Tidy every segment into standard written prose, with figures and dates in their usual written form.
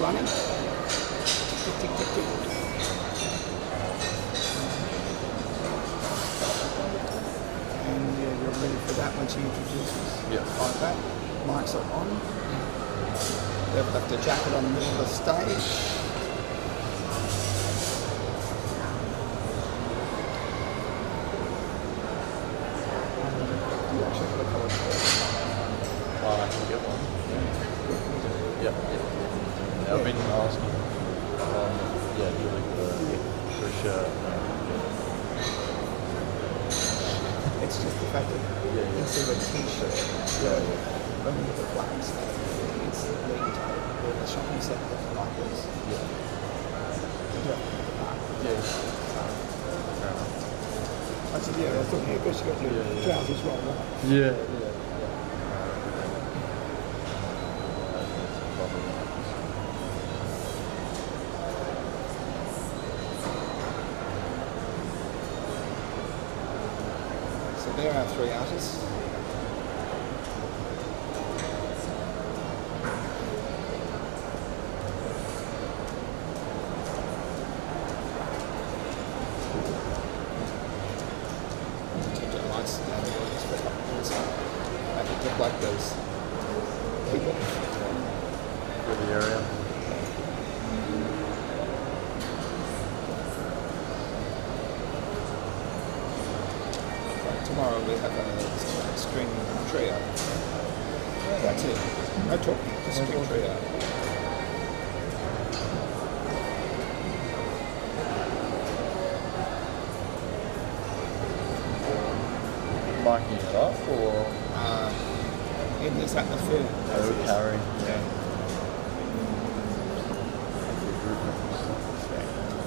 running. Tick, tick, tick, tick. And yeah, you're ready for that when she introduces. Yeah. Like that. Mics are on. They've left a jacket on the middle of the stage. I can get one. Yeah. I've been asking. Doing for a shirt. It's just the fact that instead of a t-shirt, only with the flaps, it's lead type, where the shopping centre like this. Yeah. You do have to pick it up. Yeah. I said, I was talking here because you got your trousers rolled up. Yeah. So there are 3 artists. Change the lights down the audience for a couple of minutes. Make it look like those people. For the area. Tomorrow we have a string trio. That's it. No talking, just string trio. Marking it up or In this atmosphere. carry? Yeah.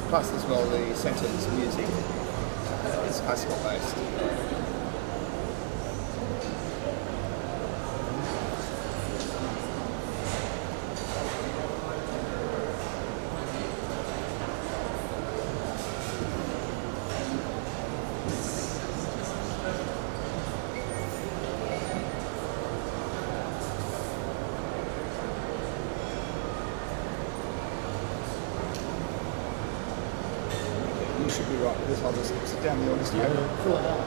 Plus as well the centre's music is classical based. You should be right with this. I'll just sit down the audience table, fill it out.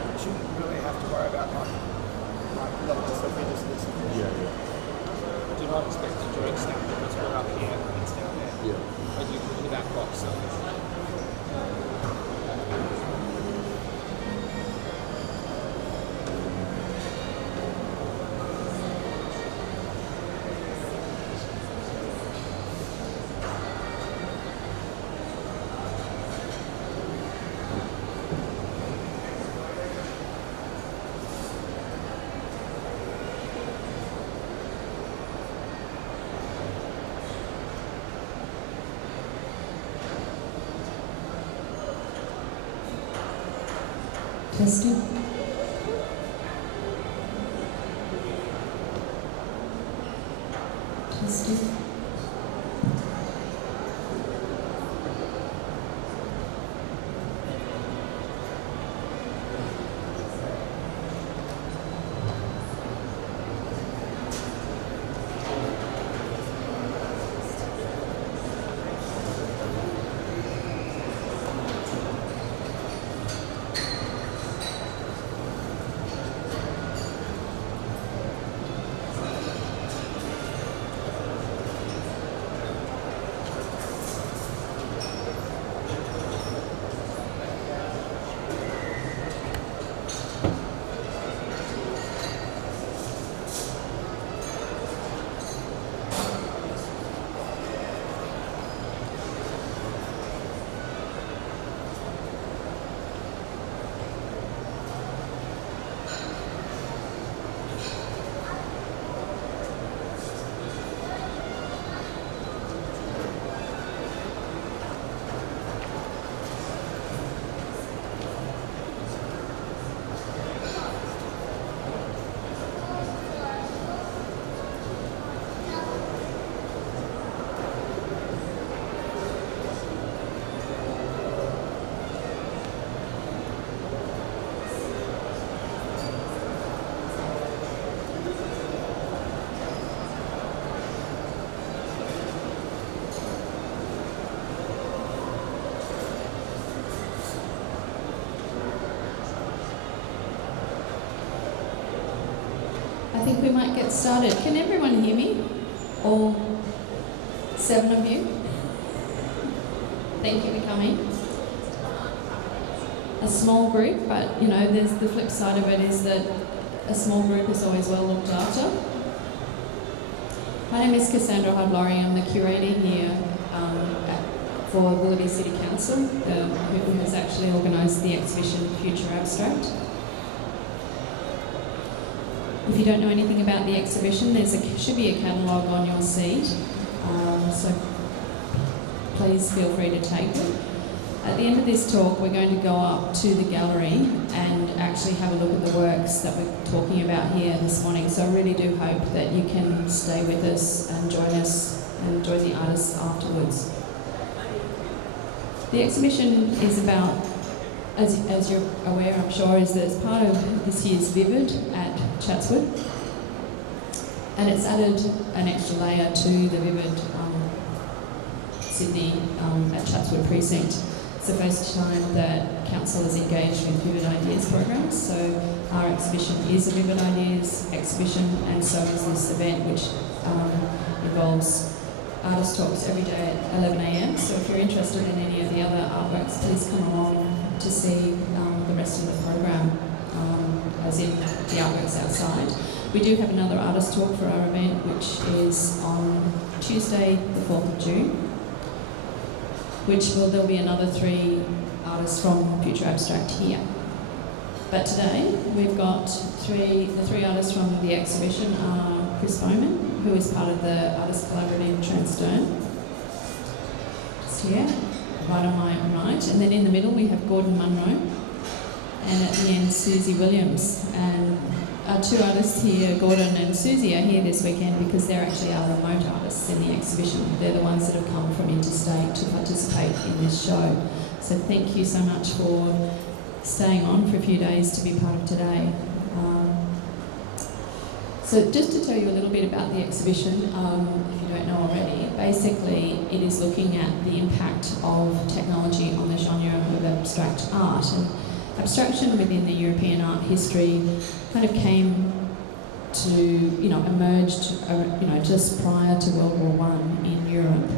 You shouldn't really have to worry about like levels of this. Yeah. Do not expect to direct snap because we're up here and it's down there. Yeah. But you can do that box. So Testing. Testing. think we might get started. Can everyone hear me? All 7 of you? Thank you for coming. A small group, but you know, there's the flip side of it is that a small group is always well looked after. My name is Cassandra Hodlaurie. I'm the curator here for Willoughby City Council, who has actually organised the exhibition Future Abstract. If you don't know anything about the exhibition, should be a catalogue on your seat, so please feel free to take it. At the end of this talk, we're going to go up to the gallery and actually have a look at the works that we're talking about here this morning. So I really do hope that you can stay with us and join the artists afterwards. The exhibition is about, as you're aware, I'm sure, is that it's part of this year's Vivid at Chatswood, and it's added an extra layer to the Vivid Sydney at Chatswood precinct. It's the first time that council is engaged with Vivid Ideas programs, so our exhibition is a Vivid Ideas exhibition, and so is this event, which involves artist talks every day at 11 a.m. So if you're interested in any of the other artworks, please come along to see the rest of the program, as in the artworks outside. We do have another artist talk for our event, which is on Tuesday, the 4th of June, there'll be another 3 artists from Future Abstract here. But today we've got the three artists from the exhibition are Chris Bowman, who is part of the Artist Collaborative Transdern, just here, right on my right, and then in the middle we have Gordon Munro, and at the end Susie Williams. And our 2 artists here, Gordon and Susie, are here this weekend because they're actually our remote artists in the exhibition. They're the ones that have come from interstate to participate in this show. So thank you so much for staying on for a few days to be part of today. So just to tell you a little bit about the exhibition, if you don't know already, basically it is looking at the impact of technology on the genre of abstract art. And abstraction within the European art history kind of came to, emerged, just prior to World War I in Europe.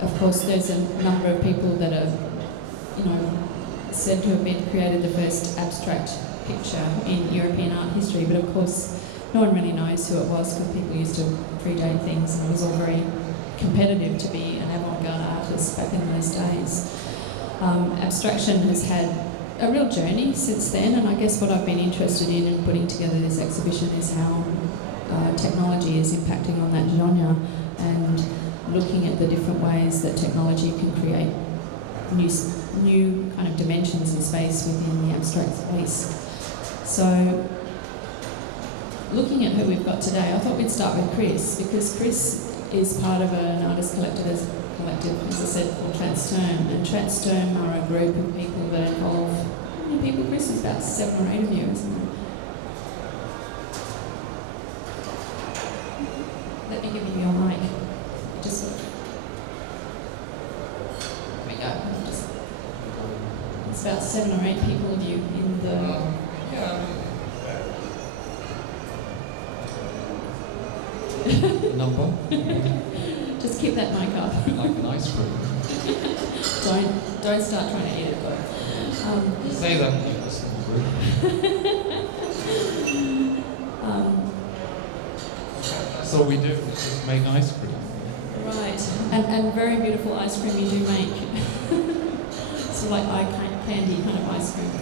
Of course, there's a number of people that are, said to have created the first abstract picture in European art history, but of course no one really knows who it was because people used to predate things and it was all very competitive to be an avant-garde artist back in those days. Abstraction has had a real journey since then, and I guess what I've been interested in putting together this exhibition is how technology is impacting on that genre and looking at the different ways that technology can create new kind of dimensions in space within the abstract space. So, looking at who we've got today, I thought we'd start with Chris, because Chris is part of an artist collective, as I said, called Transdern. And Transdern are a group of people that involve, how many people, Chris? There's about 7 or 8 of you, isn't there? Let me give you your mic. Just there we go. It's about 7 or 8 people of you in the... Number? Just keep that mic up. Like an ice cream. Don't start trying to eat it though. Say that in a small group. That's all we do, is just make ice cream. Right, and very beautiful ice cream you do make. Sort of like eye candy kind of ice cream.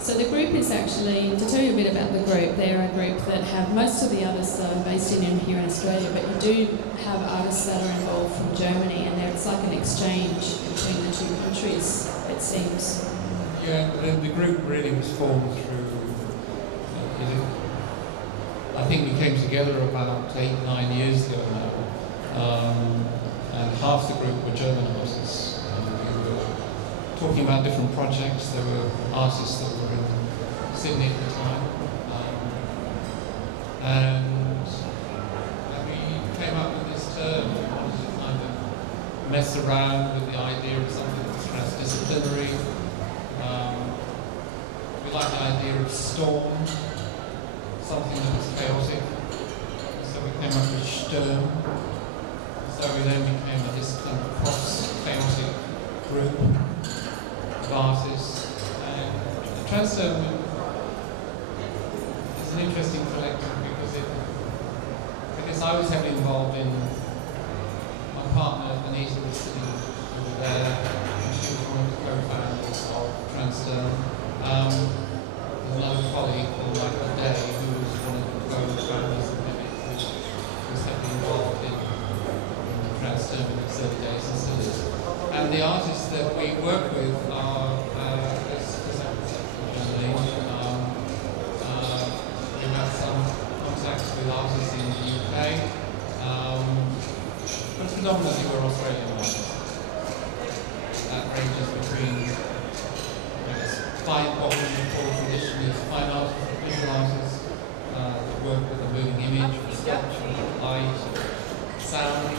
So the group is actually, to tell you a bit about the group, they're a group that have, most of the artists are based in here in Australia, but you do have artists that are involved from Germany, and it's like an exchange between the 2 countries, it seems. Yeah, the group really was formed through, I think we came together about 8-9 years ago now, and half the group were German artists. We were talking about different projects. There were artists that were in Sydney at the time, and we came up with this term. We wanted to kind of mess around with the idea of something that's transdisciplinary. We like the idea of storm, something that was chaotic. So we came up with Sturm. So we then became this kind of cross-chaotic group of artists. And the Transderm is an interesting collective because I guess I was heavily involved in my partner, Anita, was sitting over there, and she was one of the co-founders of Transderm. There's another colleague called Michael Day, who was one of the co-founders of Mimic, which was heavily involved in the Transderm in its early days and still is. And the artists that we work with are, generally, we have some contacts with artists in the UK, but predominantly we're Australian artists. That ranges between what we would call traditionally fine artists, visual artists, that work with a moving image, sculpture, light, sound,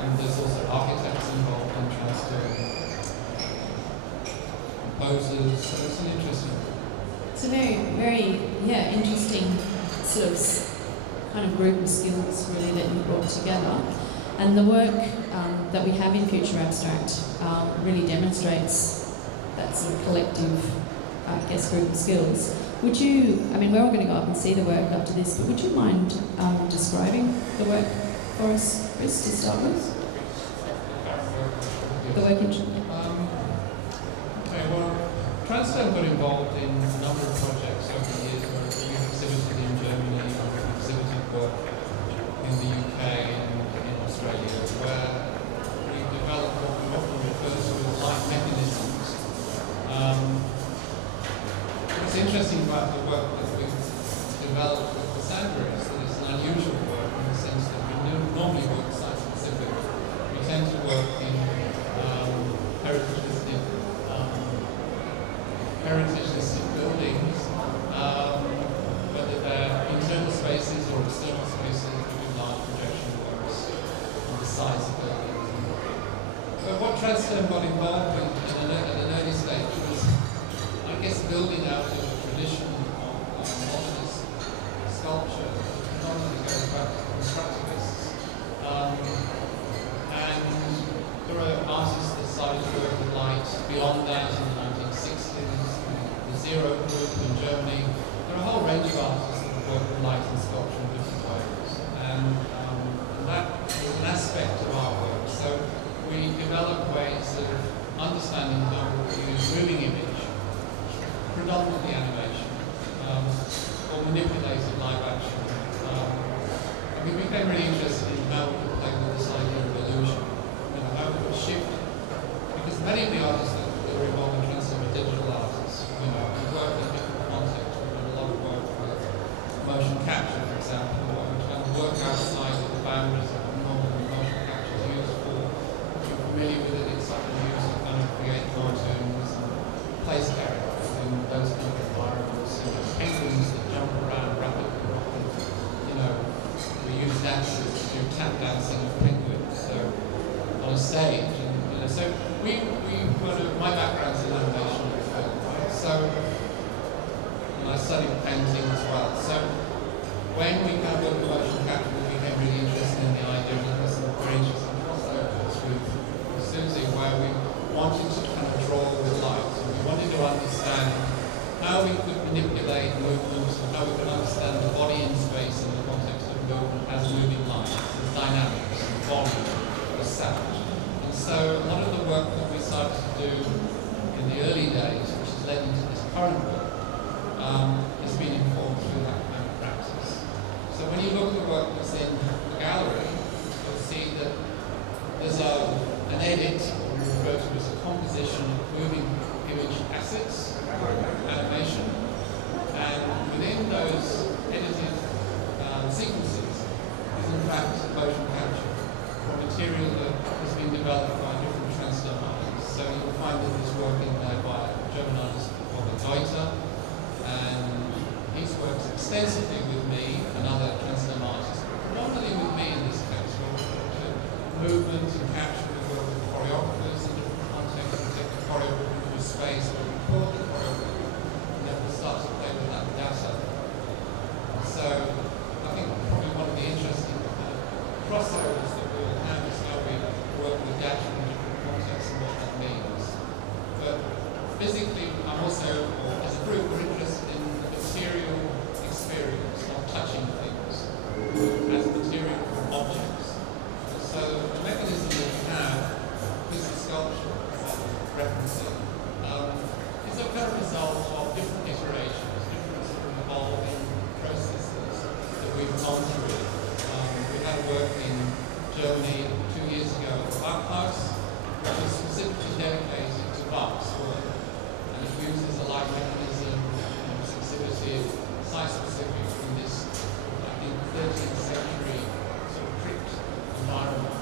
and there's also architects involved in Transderm, composers, so it's an interesting. It's a very, very, interesting sort of kind of group of skills really that you brought together. And the work that we have in Future Abstract really demonstrates that sort of collective, group of skills. Would you, we're all going to go up and see the work after this, but would you mind describing the work for us, Chris, to start with? The work in... Okay, well, Transderm got involved in a number of projects over the years where we've exhibited in Germany, we've exhibited work in the UK and in Australia, where we developed what we often refer to as light mechanisms. What's interesting about the work that we've developed with Cassandra is that it's an unusual work in the sense that we normally work site-specific. We tend to work in heritage-listed buildings, whether they're internal spaces or external spaces, we do large projection works on the size of buildings. But what Transderm got involved in at an early stage was, I guess, building out of a tradition of modernist sculpture that predominantly goes back to constructivists. And there are artists that started to work with light beyond that in the 1960s, the Zero Group in Germany. There are a whole range of artists that work with light and sculpture in different ways. And that is an aspect of our work. So we develop ways of understanding how to use moving image, predominantly animation, or manipulated live action. We became really interested in how we could play with this idea of illusion, how we could shift, because many of the artists that were involved in Transderm are digital artists. We work in different contexts. We did a lot of work with motion capture, for example, and trying to work outside of the boundaries of normal motion capture is used for. If you're familiar with it, it's often used to kind of create cartoons and place characters in those kind of environments. Penguins that jump around rapidly. We use dancers to do tap dancing of penguins, so on a stage, and so my background's in animation and film, right? So, and I studied painting as well. So when we kind of looked at motion capture, we became really interested in the idea of looking at some very interesting crossovers with Susie, where we wanted to kind of draw with light. So we wanted to understand how we could manipulate movements and how we could understand the body in space in the context of movement as moving lights, as dynamics, and volume, as sound. And so a lot of the work that we started to do in the early days, which has led into this current work, has been informed through that kind of practice. So Germany 2 years ago, a Bachhaus, which is specifically dedicated to Bach's work. And it uses a light mechanism, it's exhibited site-specific in this, I think, 13th century sort of crypt environment.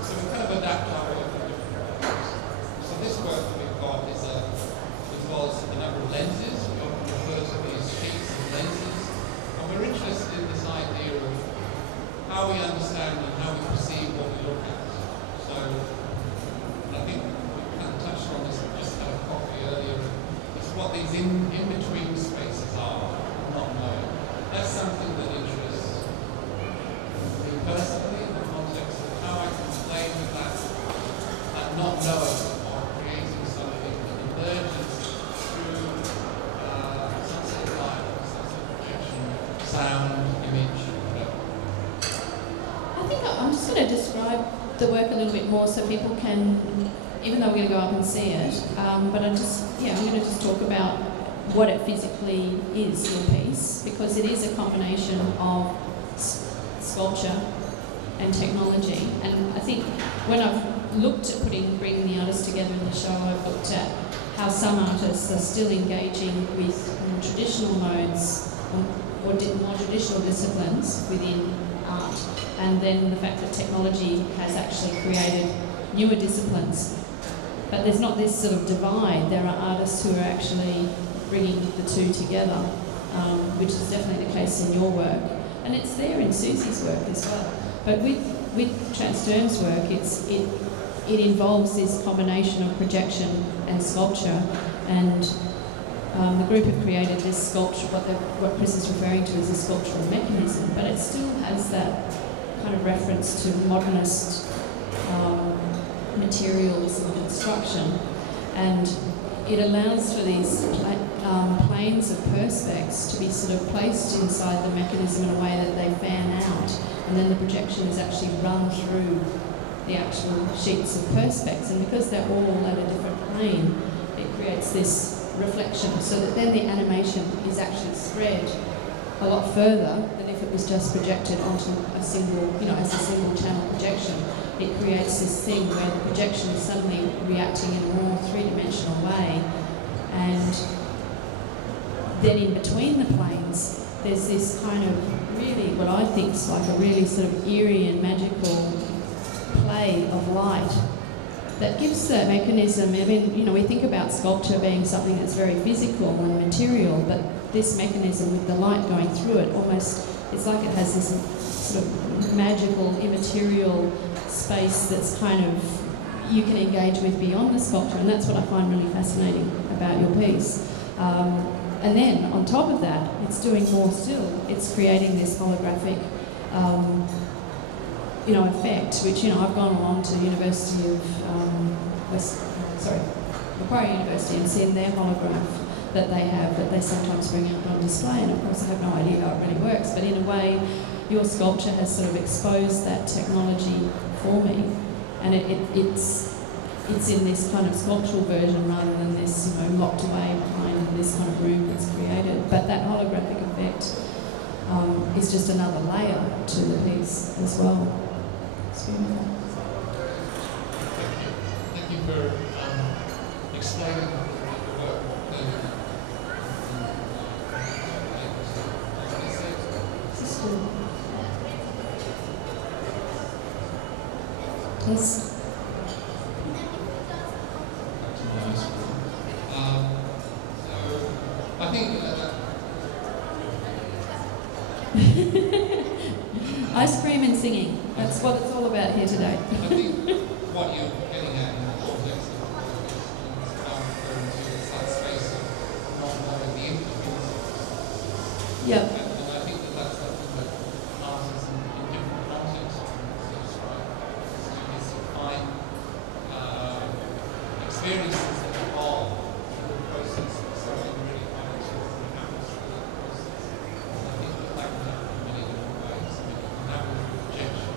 So we kind of adapt our work to different ways. So this work that we've got involves a number of lenses. We often refer to these sheets as lenses. And we're interested in this idea of how we understand and how we perceive what we look at. So I think we kind of touched on this, we just had a coffee earlier. It's what these in-between spaces are, not knowing. That's something that interests me personally in the context of how I can play with that not knowing or creating something that emerges through sunset light, sunset projection, sound, image, whatever. I think I'm just going to describe the work a little bit more so people can, even though we're going to go up and see it, but I'm going to just talk about what it physically is, your piece, because it is a combination of sculpture and technology. And I think when I've looked at bringing the artists together in the show, I've looked at how some artists are still engaging with more traditional modes or more traditional disciplines within art, and then the fact that technology has actually created newer disciplines. But there's not this sort of divide. There are artists who are actually bringing the two together, which is definitely the case in your work. And it's there in Susie's work as well. But with Chatswood's work, it involves this combination of projection and sculpture, and the group have created this sculpture, what Chris is referring to as a sculptural mechanism, but it still has that kind of reference to modernist materials and construction, and it allows for these planes of perspex to be sort of placed inside the mechanism in a way that they fan out, and then the projection is actually run through the actual sheets of perspex, and because they're all at a different plane, it creates this reflection, so that then the animation is actually spread a lot further than if it was just projected onto a single, as a single channel projection. It creates this thing where the projection is suddenly reacting in a more three-dimensional way, and then in between the planes, there's this kind of really, what I think is like a really sort of eerie and magical play of light that gives the mechanism, we think about sculpture being something that's very physical and material, but this mechanism with the light going through it almost, it's like it has this sort of magical, immaterial space that's kind of, you can engage with beyond the sculpture, and that's what I find really fascinating about your piece. And then, on top of that, it's doing more still. It's creating this holographic effect, which, I've gone along to University of Macquarie University and seen their holograph that they sometimes bring out on display, and of course I have no idea how it really works, but in a way your sculpture has sort of exposed that technology for me, and it's in this kind of sculptural version rather than this, locked away behind this kind of room that's created. But that holographic effect is just another layer to the piece as well. It's beautiful. Thank you for explaining the work. Yes. So I think Ice cream and singing. That's what it's all about here today. I think what you're getting at in the context of the work is about referring to that space of not knowing the influence. Yep. And I think that's something that artists in different contexts is to find experiences that evolve through the process of something really powerful that happens through that process. And I think that can happen in many different ways. I mean, it can happen through projection,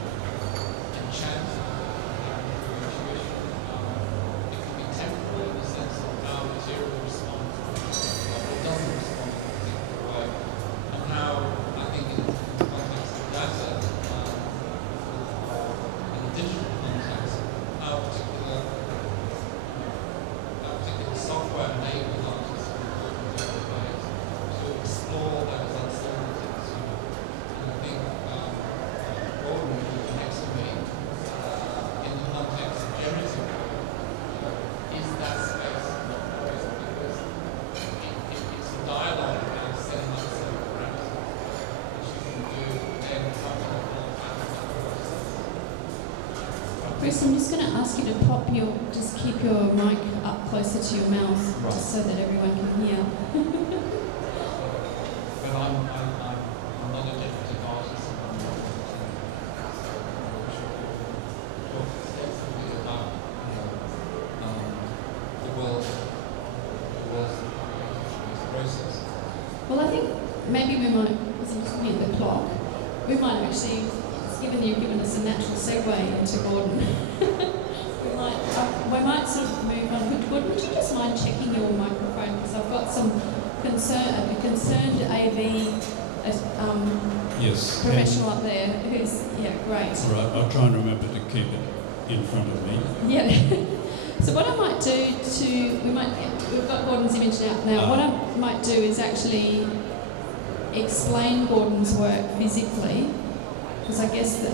enchant, it can happen through intuition. It can be temporal in the sense of how material responds or doesn't respond in a particular way, and how Chris, I'm just going to ask you to just keep your mic up closer to your mouth, Right. just so that everyone can hear. But I'm not a deputy artist. I'm not talk extensively about the world's process. Well, I think maybe we might, because I'm just looking at the clock, we might have actually, you've given us a natural segue into Gordon. we might sort of move on. Gordon, would you just mind checking your microphone? Because I've got some a concerned AV Yes. professional up there who's, yeah, great. All right, I'll try and remember to keep it in front of me. Yeah. So what I might do we've got Gordon's image now. What I might do is actually explain Gordon's work physically, because I guess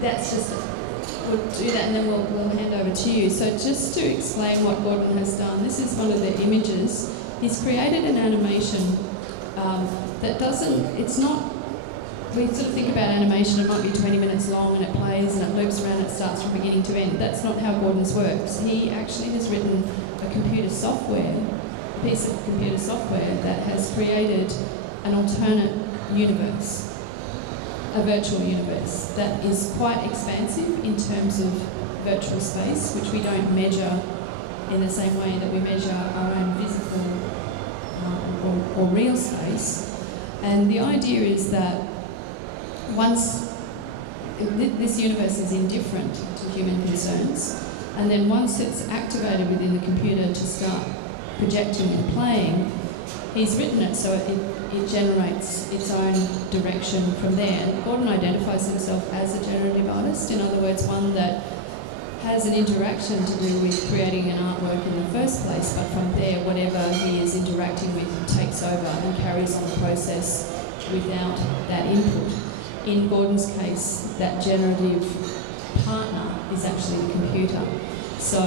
that's just, we'll do that and then we'll hand over to you. So just to explain what Gordon has done, this is one of the images. He's created an animation that doesn't, it's not, we sort of think about animation, it might be 20 minutes long and it plays and it loops around, it starts from beginning to end. That's not how Gordon's works. He actually has written a piece of computer software that has created an alternate universe, a virtual universe that is quite expansive in terms of virtual space, which we don't measure in the same way that we measure our own physical or real space. And the idea is that once this universe is indifferent to human concerns, and then once it's activated within the computer to start projecting and playing, he's written it so it generates its own direction from there. And Gordon identifies himself as a generative artist, in other words, one that has an interaction to do with creating an artwork in the first place, but from there, whatever he is interacting with takes over and carries on the process without that input. In Gordon's case, that generative partner is actually the computer. So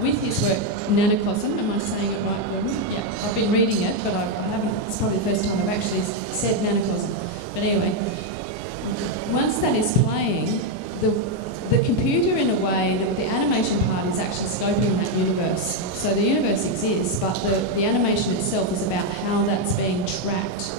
with his work, Nanocosm, am I saying it right, Gordon? Yeah, I've been reading it, but I haven't, it's probably the first time I've actually said Nanocosm. But anyway, once that is playing, the computer, in a way, the animation part is actually scoping that universe. So the universe exists, but the animation itself is about how that's being tracked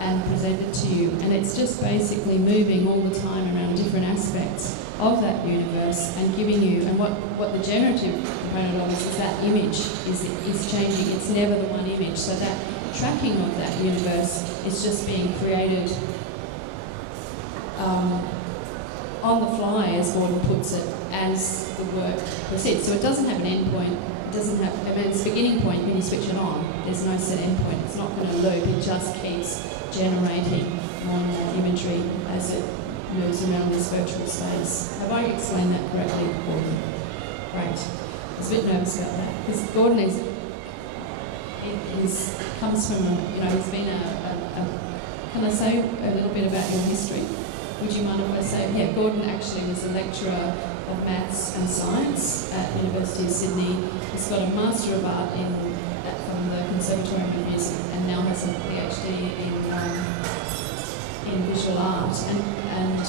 and presented to you. And it's just basically moving all the time around different aspects of that universe and giving you, and what the generative component of is that image is changing. It's never the one image. So that tracking of that universe is just being created on the fly, as Gordon puts it, as the work proceeds. So it doesn't have an end point. It doesn't have, I mean, it's a beginning point when you switch it on. There's no set end point. It's not going to loop. It just keeps generating more and more imagery as it moves around this virtual space. Have I explained that correctly, Gordon? Great. I was a bit nervous about that because Gordon comes from, he's been can I say a little bit about your history? Would you mind if I say, yeah, Gordon actually was a lecturer of maths and science at the University of Sydney. He's got a Master of Art from the Conservatorium of Music and now has a PhD in visual art. And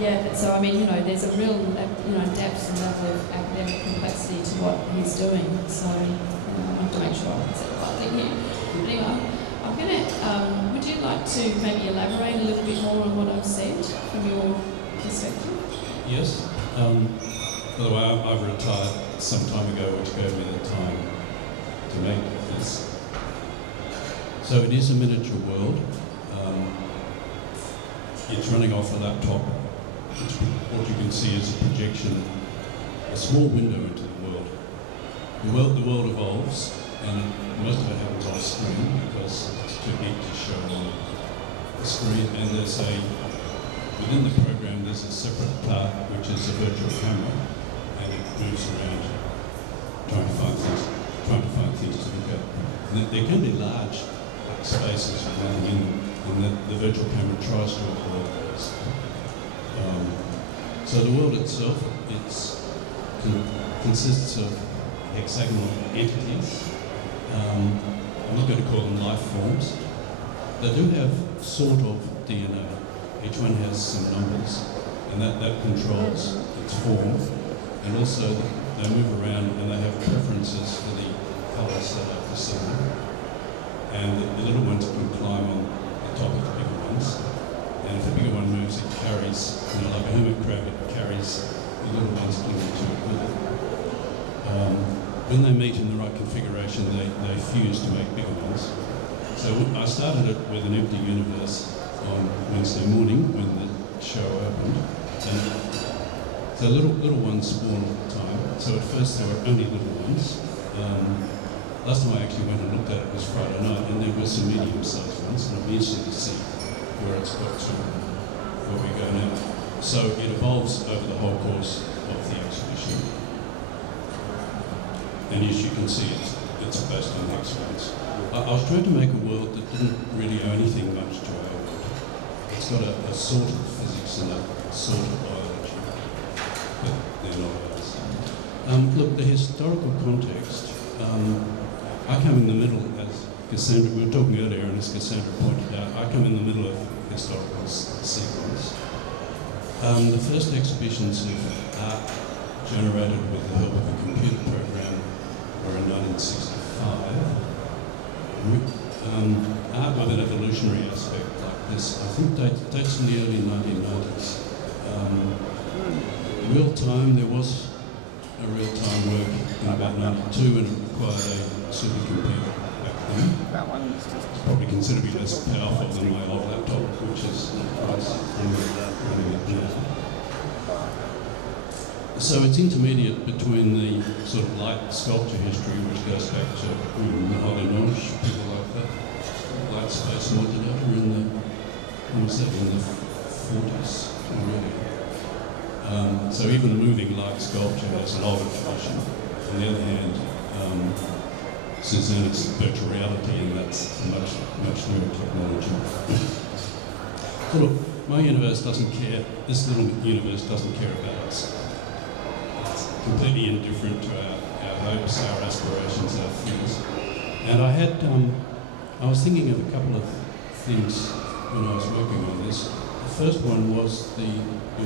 yeah, so I mean, there's a real, depth and level of academic complexity to what he's doing. So I have to make sure I said the right thing here. But anyway, I'm going to, would you like to maybe elaborate a little bit more on what I've said from your perspective? Yes. By the way, I've retired some time ago, which gave me the time to make this. So it is a miniature world. It's running off a laptop. What you can see is a projection, a small window into the world. The world evolves, and most of it happens off screen because it's too big to show on the screen. And within the program, there's a separate part which is a virtual camera, and it moves around trying to find things to look at. And there can be large spaces with nothing in them, and the virtual camera tries to avoid those. So the world itself, consists of hexagonal entities. I'm not going to call them life forms. They do have sort of DNA. Each one has some numbers, and that controls the its form, and also they move around and they have preferences for the colours that are visible. And the little ones can climb on the top of the bigger ones. And if the bigger one moves, it carries, like a hermit crab, it carries the little ones clinging to it with it. When they meet in the right configuration, they fuse to make bigger ones. So I started it with an empty universe on Wednesday morning when the show opened. And so little ones spawn all the time. So at first there were only little ones. Last time I actually went and looked at it was Friday night, and there were some medium-sized ones, and I'll be interested to see where it's got to, where we go now. So it evolves over the whole course of the exhibition. And as you can see, it's based on the experience. I was trying to make a world that didn't really owe anything much to our world. It's got a sort of physics and a sort of biology, but they're not ours. Look, the historical context, I come in the middle, as Cassandra, we were talking earlier, and as Cassandra pointed out, I come in the middle of historical sequence. The first exhibitions of art generated with the help of a computer program were in 1965. Art with an evolutionary aspect like this, I think dates from the early 1990s. Real time, there was a real-time work in about 92, and it required a supercomputer back then. That one is just Probably considered to be less powerful than my old laptop, which is running it now. So it's intermediate between the sort of light sculpture history, which goes back to Holly-Noche, people like that, light space modulator in the 40s already. So even moving light sculpture has an older tradition. On the other hand, since then it's virtual reality, and that's much newer technology. So look, my universe doesn't care, this little universe doesn't care about us. It's completely indifferent to our hopes, our aspirations, our fears. And I was thinking of a couple of things when I was working on this. The first one was the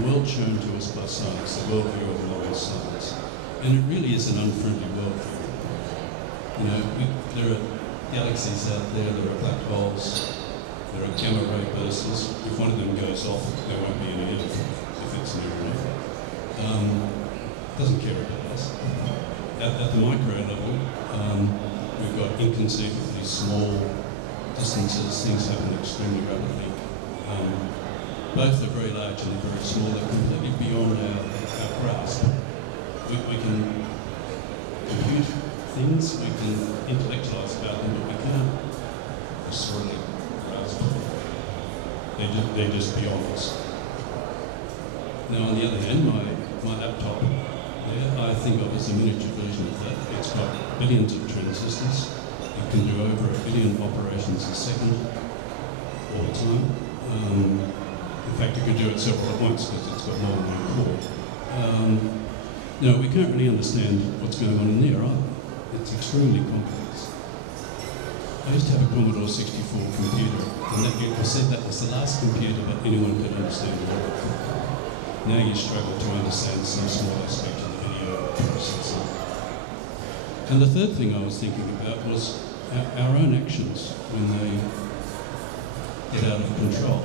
world shown to us by science, the worldview of modern science. And it really is an unfriendly worldview. You know, there are galaxies out there, there are black holes, there are gamma ray bursts. If one of them goes off, there won't be any other if it's near enough. Doesn't care about us. At the micro level, we've got inconceivably small distances, things happen extremely rapidly. Both are very large and very small, they're completely beyond our grasp. We can compute things, we can intellectualise about them, but we can't necessarily grasp them. They're just beyond us. Now, on the other hand, my laptop there, I think of as a miniature version of that. It's got billions of transistors. It can do over 1 billion operations a second all the time. In fact, you can do it several at once because it's got more than one core. No, we can't really understand what's going on in there either. It's extremely complex. I used to have a Commodore 64 computer, and that I said that was the last computer that anyone could understand all of. Now you struggle to understand some small aspect of the video processing. And the third thing I was thinking about was our own actions when they get out of control.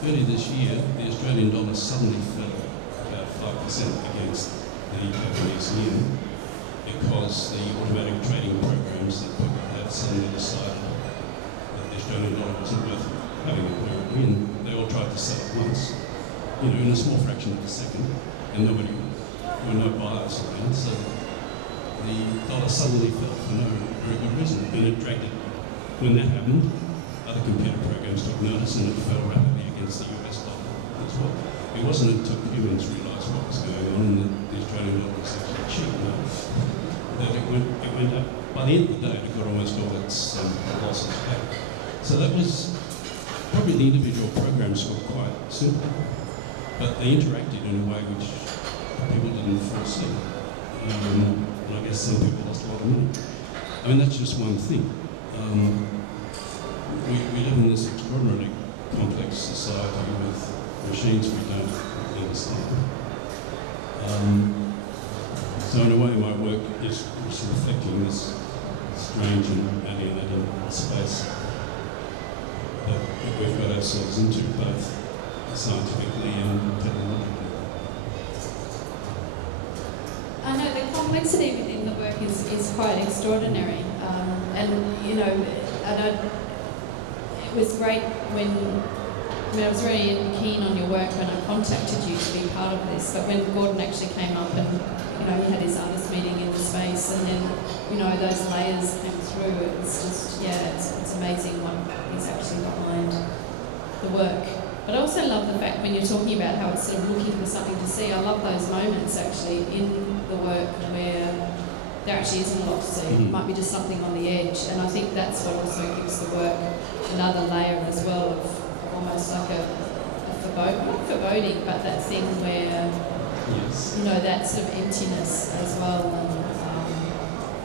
Earlier this year, the Australian dollar suddenly fell about 5% against the Japanese yen because the automatic trading programs that people had suddenly decided that the Australian dollar wasn't worth having a period, and they all tried to sell at once, you know, in a small fraction of a second, and there were no buyers around, so the dollar suddenly fell for no very good reason, and it dragged it. When that happened, other computer programs took notice and it fell rapidly against the US dollar as well. It wasn't until humans realised what was going on and that the Australian dollar was actually cheap enough that it went up. By the end of the day, it got almost all its losses back. So that was probably the individual programs were quite simple, but they interacted in a way which people didn't foresee. And I guess some people lost a lot of money. I mean, that's just one thing. We live in this extraordinarily complex society with machines we don't understand. So in a way, my work is reflecting this strange and alienating space that we've got ourselves into, both scientifically and technologically. I know the complexity within the work is quite extraordinary, and you know, it was great when I was really keen on your work when I contacted you to be part of this. But when Gordon actually came up and he had his artist meeting in the space, and then those layers came through. It's just it's amazing what he's actually behind the work. But I also love the fact when you're talking about how it's sort of looking for something to see. I love those moments actually in the work where there actually isn't a lot to see. It might be just something on the edge, and I think that's what also gives the work another layer as well of almost like a foreboding, but that thing where that sort of emptiness as well.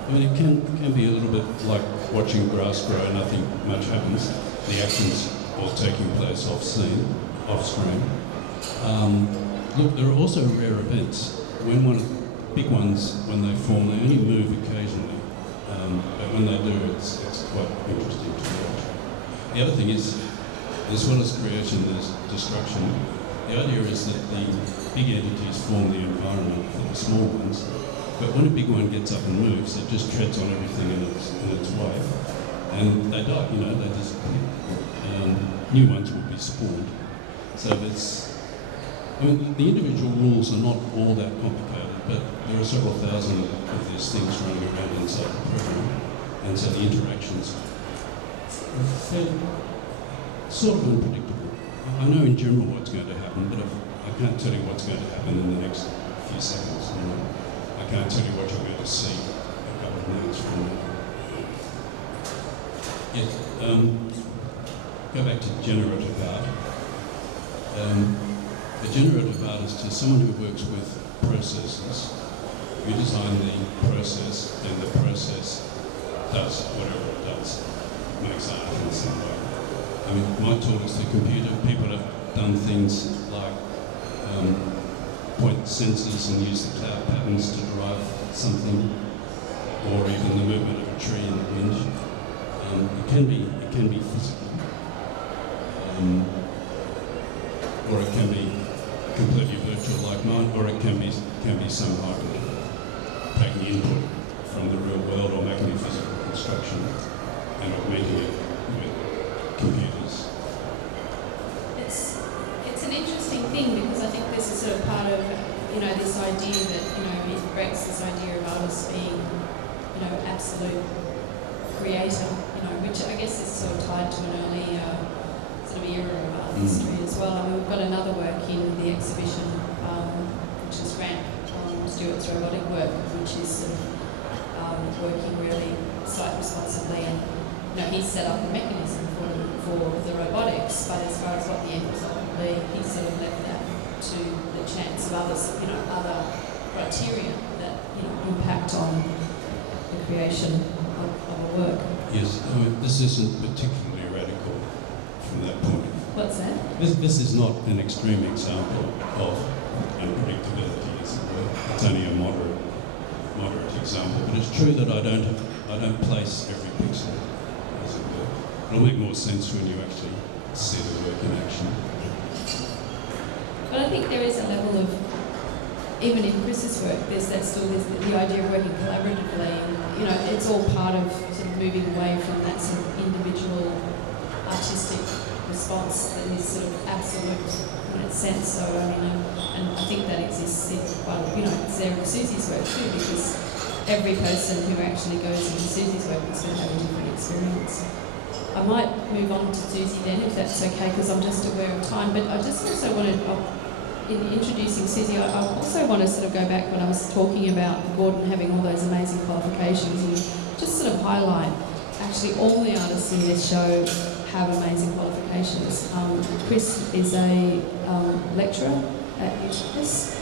I mean, it can be a little bit like watching grass grow. Nothing much happens. The action's all taking place off screen. Look, there are also rare events. Big ones, when they form, they only move occasionally. But when they do, it's quite interesting to watch. The other thing is, as well as creation, there's destruction. The idea is that the big entities form the environment for the small ones, but when a big one gets up and moves, it just treads on everything in its way, and they die. They disappear. New ones will be spawned. So the individual rules are not all that complicated, but there are several thousand of these things running around inside the program, and so the interactions are fairly sort of unpredictable. I know in general what's going to happen, but I can't tell you what's going to happen in the next few seconds. I can't tell you what you're going to see a couple of minutes from now. Go back to generative art. A generative artist is someone who works with processes. You design the process, then the process does whatever it does, makes art in some way. I mean, my tool is the computer. People have done things like point sensors and use the cloud patterns to drive something, or even the movement of a tree in the wind. It can be physical, or it can be completely virtual like mine, or it can be some hybrid, taking input from the real world or making a physical construction and augmenting it with computers. It's an interesting thing because I think this is sort of part of this idea that it breaks this idea of artists being absolute creator, which I guess is sort of tied to an early sort of era of art history as well. I mean, we've got another work in the exhibition, which is Grant Stewart's robotic work, which is sort of working really site responsibly, and he's set up a mechanism for the robotics, but as far as what the end result will be, he's sort of left that to the chance of others, other criteria that impact on the creation of a work. Yes, I mean, this isn't particularly radical from that point. What's that? This is not an extreme example of unpredictability, as it were. It's only a moderate example, but it's true that I don't place every pixel, as it were. It'll make more sense when you actually see the work in action. But I think there is a level of, even in Chris's work, there's the idea of working collaboratively, and it's all part of sort of moving away from that sort of individual artistic response that is sort of absolute in its sense. So and I think that exists in it's there in Susie's work too, because every person who actually goes into Susie's work is going to have a different experience. I might move on to Susie then, if that's okay, because I'm just aware of time. But I just also wanted, in introducing Susie, I also want to sort of go back when I was talking about Gordon having all those amazing qualifications and just sort of highlight actually all the artists in this show have amazing qualifications. Chris is a lecturer at UTS.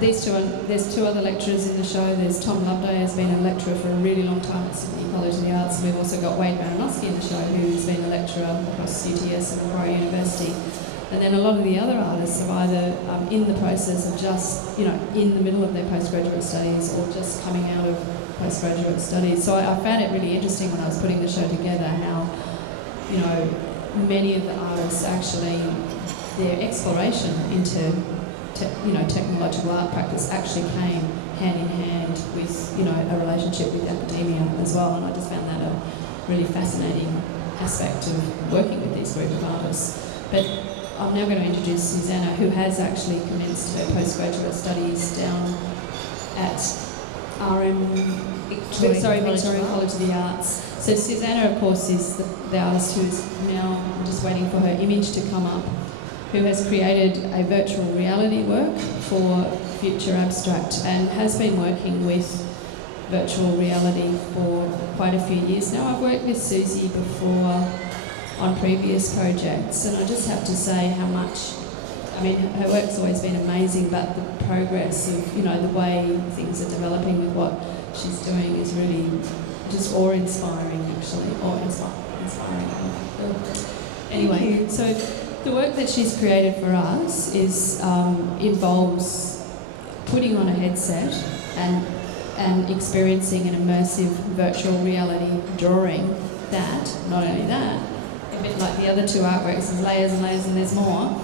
There's two other lecturers in the show. There's Tom Loveday, has been a lecturer for a really long time at Sydney College of the Arts. And we've also got Wade Baranowski in the show, who's been a lecturer across UTS and Macquarie University. And then a lot of the other artists are either in the process of just, in the middle of their postgraduate studies or just coming out of postgraduate studies. So I found it really interesting when I was putting the show together how, many of the artists actually, their exploration into, technological art practice actually came hand in hand with, a relationship with academia as well. And I just found that a really fascinating aspect of working with these group of artists. But I'm now going to introduce Susanna, who has actually commenced her postgraduate studies down at Victoria College of the Arts. So Susanna, of course, is the artist who is now, I'm just waiting for her image to come up, who has created a virtual reality work for Future Abstract and has been working with virtual reality for quite a few years now. I've worked with Susie before on previous projects, and I just have to say how much, her work's always been amazing, but the progress of, the way things are developing with what she's doing is really just awe-inspiring, actually. Awe-inspiring. Anyway, so the work that she's created for us involves putting on a headset and experiencing an immersive virtual reality drawing that, not only that, a bit like the other two artworks, there's layers and layers and there's more.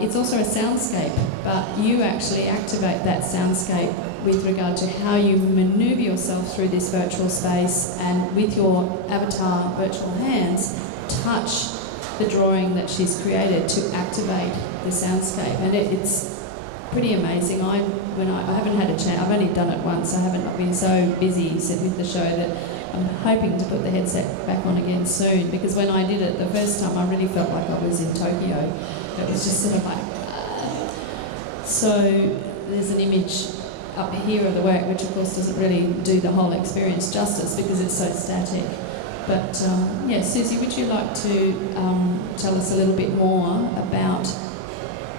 It's also a soundscape, but you actually activate that soundscape with regard to how you manoeuvre yourself through this virtual space and with your avatar virtual hands, touch the drawing that she's created to activate the soundscape. And it's pretty amazing. I haven't had a chance, I've only done it once, I've been so busy with the show that I'm hoping to put the headset back on again soon, because when I did it the first time I really felt like I was in Tokyo. It was just sort of like, So there's an image up here of the work, which of course doesn't really do the whole experience justice because it's so static. But Susie, would you like to tell us a little bit more about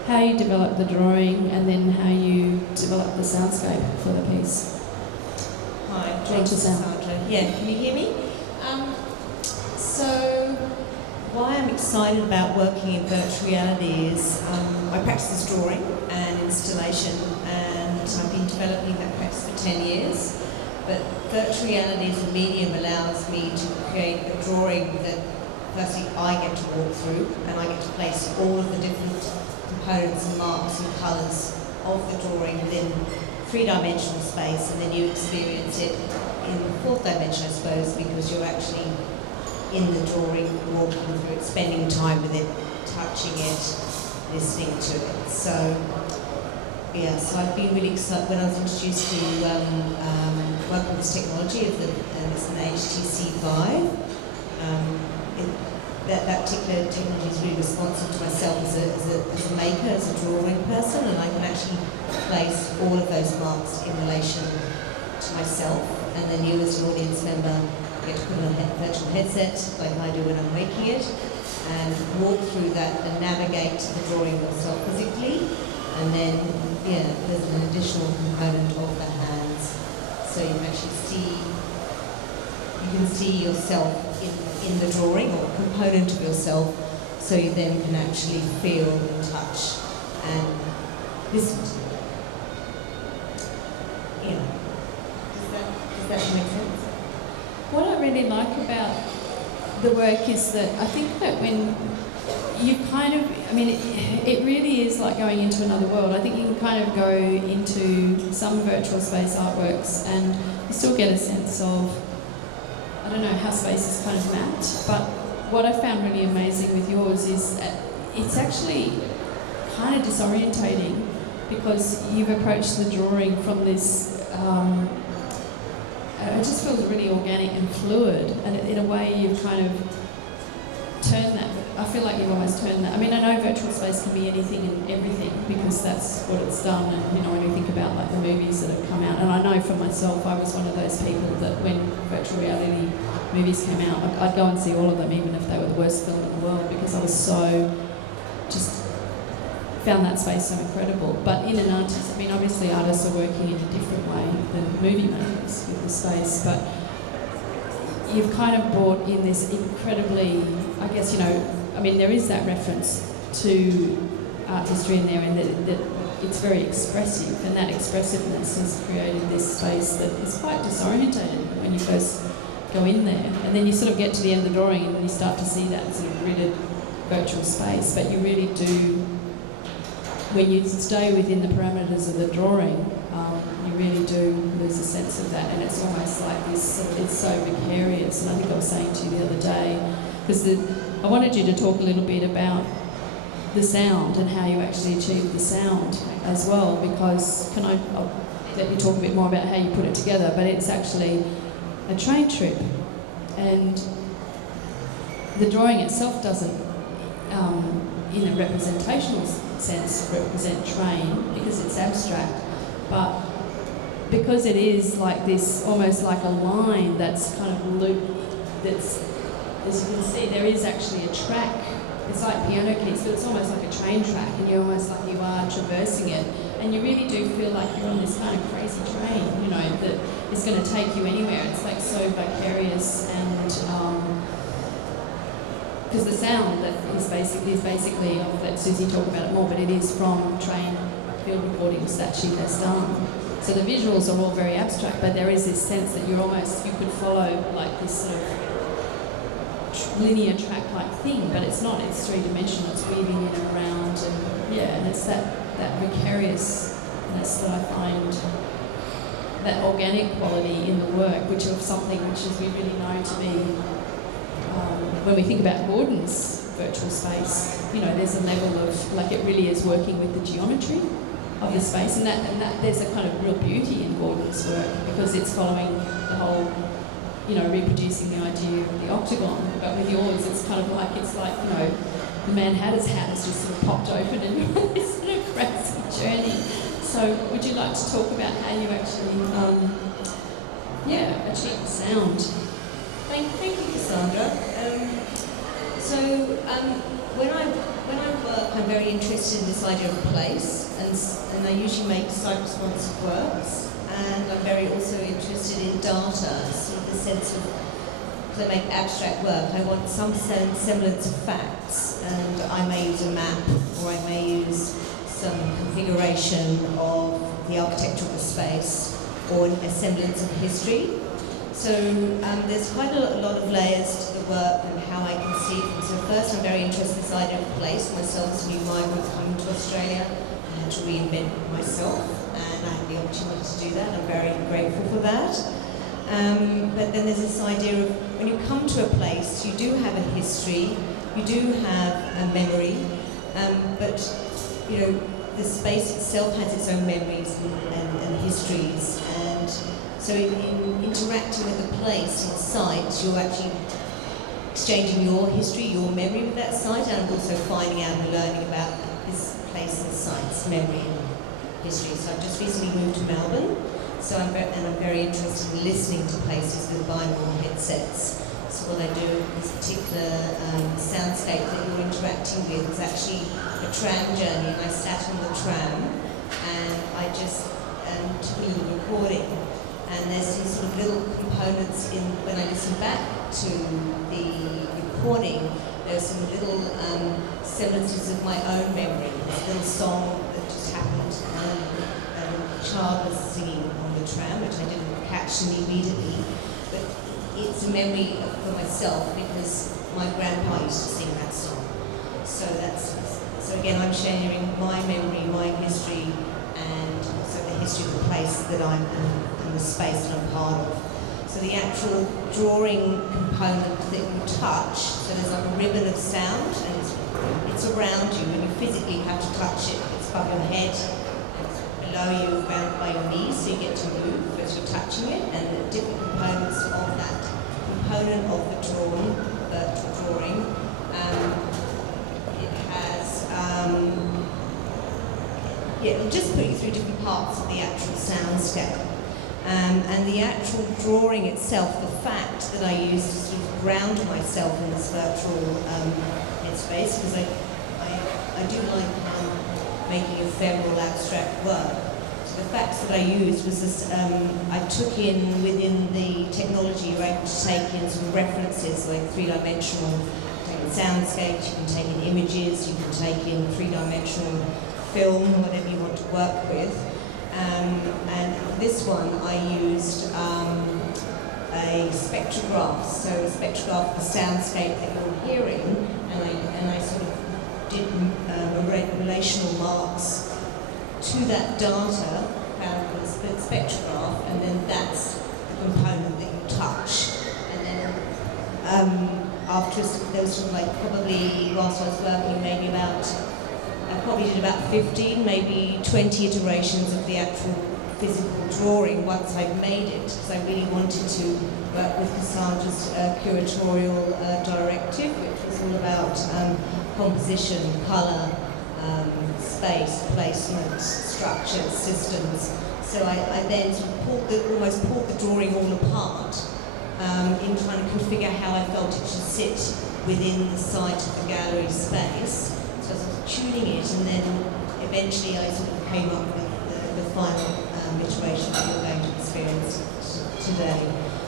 how you developed the drawing and then how you developed the soundscape for the piece? Hi, Thank you, Sam. Sandra. Yeah, can you hear me? So why I'm excited about working in virtual reality is I practice drawing and installation, and I've been developing that practice for 10 years. But virtual reality as a medium allows me to create a drawing that firstly I get to walk through, and I get to place all of the different components and marks and colours of the drawing within three-dimensional space, and then you experience it in fourth dimension, I suppose, because you're actually in the drawing, walking through it, spending time with it, touching it, listening to it. So I've been really excited when I was introduced to work with this technology of it's an HTC Vive. That particular technology is really responsive to myself as a maker, as a drawing person, and I can actually place all of those marks in relation to myself. And then you as an audience member get to put on a virtual headset, like I do when I'm making it, and walk through that and navigate the drawing yourself physically. And then, there's an additional component of the hands, so you can actually see yourself in the drawing, or a component of yourself, so you then can actually feel and touch and listen to it. Does that make sense? What I really like about the work is that I think that when you it really is like going into another world. I think you can kind of go into some virtual space artworks and you still get a sense of, I don't know how space is kind of mapped, but what I found really amazing with yours is it's actually kind of disorientating, because you've approached the drawing from this, it just feels really organic and fluid, and in a way you've kind of turned that. I feel like you've almost turned that. I mean, I know virtual space can be anything and everything because that's what it's done, and when you think about like the movies that have come out, and I know for myself, I was one of those people that when virtual reality movies came out, I'd go and see all of them, even if they were the worst film in the world, because I was so just found that space so incredible. But in an artist, obviously artists are working in a different way than movie makers with the space, but you've kind of brought in this incredibly, there is that reference to art history in there, and that it's very expressive, and that expressiveness has created this space that is quite disorientating when you first go in there. And then you sort of get to the end of the drawing and you start to see that sort of gridded virtual space, but you really do, when you stay within the parameters of the drawing, you really do lose a sense of that, and it's almost like this, it's so vicarious. And I think I was saying to you the other day, because I wanted you to talk a little bit about the sound and how you actually achieve the sound as well, because I'll let you talk a bit more about how you put it together, but it's actually a train trip, and the drawing itself doesn't, in a representational sense, represent train because it's abstract, but because it is like this, almost like a line that's kind of loop, that's, as you can see, there is actually a track. It's like piano keys, but it's almost like a train track, and you're almost like you are traversing it, and you really do feel like you're on this kind of crazy train, you know, that is going to take you anywhere. It's like so vicarious, and because the sound that is basically, I'll let Susie talk about it more, but it is from train field recordings that she has done. So the visuals are all very abstract, but there is this sense that you could follow like this sort of linear track-like thing, but it's not. It's three-dimensional. It's weaving in and around, and it's that vicariousness that I find, that organic quality in the work, which is something which is we really know to be. When we think about Gordon's virtual space, you know, there's a level of, like, it really is working with the geometry of the space, and that there's a kind of real beauty in Gordon's work because it's following the whole, you know, reproducing the idea of the octagon. But with yours, it's kind of like, it's like, you know, the Mad Hatter's hat has just sort of popped open and you're on this sort of crazy journey. So would you like to talk about how you actually, achieve the sound? Thank you, Cassandra. When I work, I'm very interested in this idea of place, and I usually make site-responsive works, and I'm very also interested in data, sort of the sense of, because I make abstract work, I want some semblance of facts, and I may use a map, or I may use some configuration of the architecture of the space, or a semblance of history. So there's quite a lot of layers to the work and how I conceive them. So first, I'm very interested in this idea of place. Myself as a new migrant coming to Australia, I had to reinvent myself, and I had the opportunity to do that. I'm very grateful for that. But then there's this idea of when you come to a place, you do have a history, you do have a memory, but you know, the space itself has its own memories and histories, and so in interacting with the place, the site, you're actually exchanging your history, your memory with that site, and also finding out and learning about this place and site's memory and history. So I've just recently moved to Melbourne, so I'm very interested in listening to places with binaural headsets. So what I do in this particular soundscape that you're interacting with is actually a tram journey, and I sat on the tram and I just took a little recording. And there's these sort of little components in, when I listen back to the recording, there's some little semblances of my own memory. This little song that just happened, a child was singing on the tram, which I didn't catch immediately, but it's a memory for myself because my grandpa used to sing that song. So again, I'm sharing my memory, my history, and also the history of the place that I'm in, and the space that I'm part of. So the actual drawing component that you touch, so there's like a ribbon of sound, and it's around you, and you physically have to touch it. It's above your head, it's below you, around by your knees, so you get to move as you're touching it, and the different components of that component of the virtual drawing. It has, it'll just put you through different parts of the actual soundscape. And the actual drawing itself, the fact that I use to sort of ground myself in this virtual headspace, because I do like making ephemeral abstract work. So the facts that I used was this, I took in within the technology, you're able to take in some references like three-dimensional in soundscapes, you can take in images, you can take in three-dimensional film, whatever you want to work with. And for this one, I used a spectrograph, so a spectrograph of the soundscape that you're hearing, and I sort of did relational marks to that data found in the spectrograph, and then that's the component that you touch. And then after there was sort of like probably whilst I was working, maybe I probably did about 15, maybe 20 iterations of the actual physical drawing once I'd made it, because I really wanted to work with Cassandra's curatorial directive, which was all about composition, colour, space, placement, structure, systems. So I then sort of almost pulled the drawing all apart in trying to configure how I felt it should sit within the site of the gallery space. So I was sort of tuning it, and then eventually I sort of came up with the final iteration that you're going to experience today.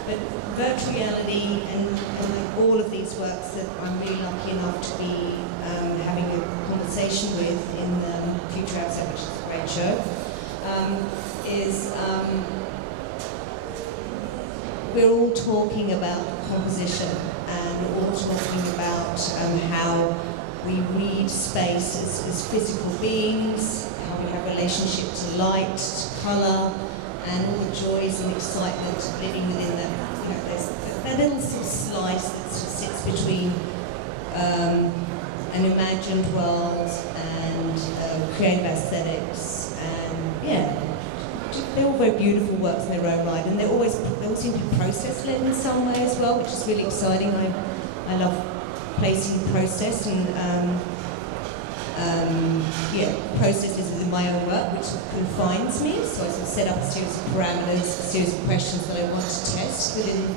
But virtual reality and all of these works that I'm really lucky enough to be having a conversation with in Future Outside, which is a great show, is we're all talking about composition, and we're all talking about how we read space as physical beings, how we have relationship to light, to colour, and all the joys and excitement of living within that. You know, there's that little sort of slice that sort of sits between an imagined world and creative aesthetics, and yeah, they're all very beautiful works in their own right, and they all seem to be process-led in some way as well, which is really exciting. I love placing process and processes within my own work, which confines me. So I sort of set up a series of parameters, a series of questions that I want to test within,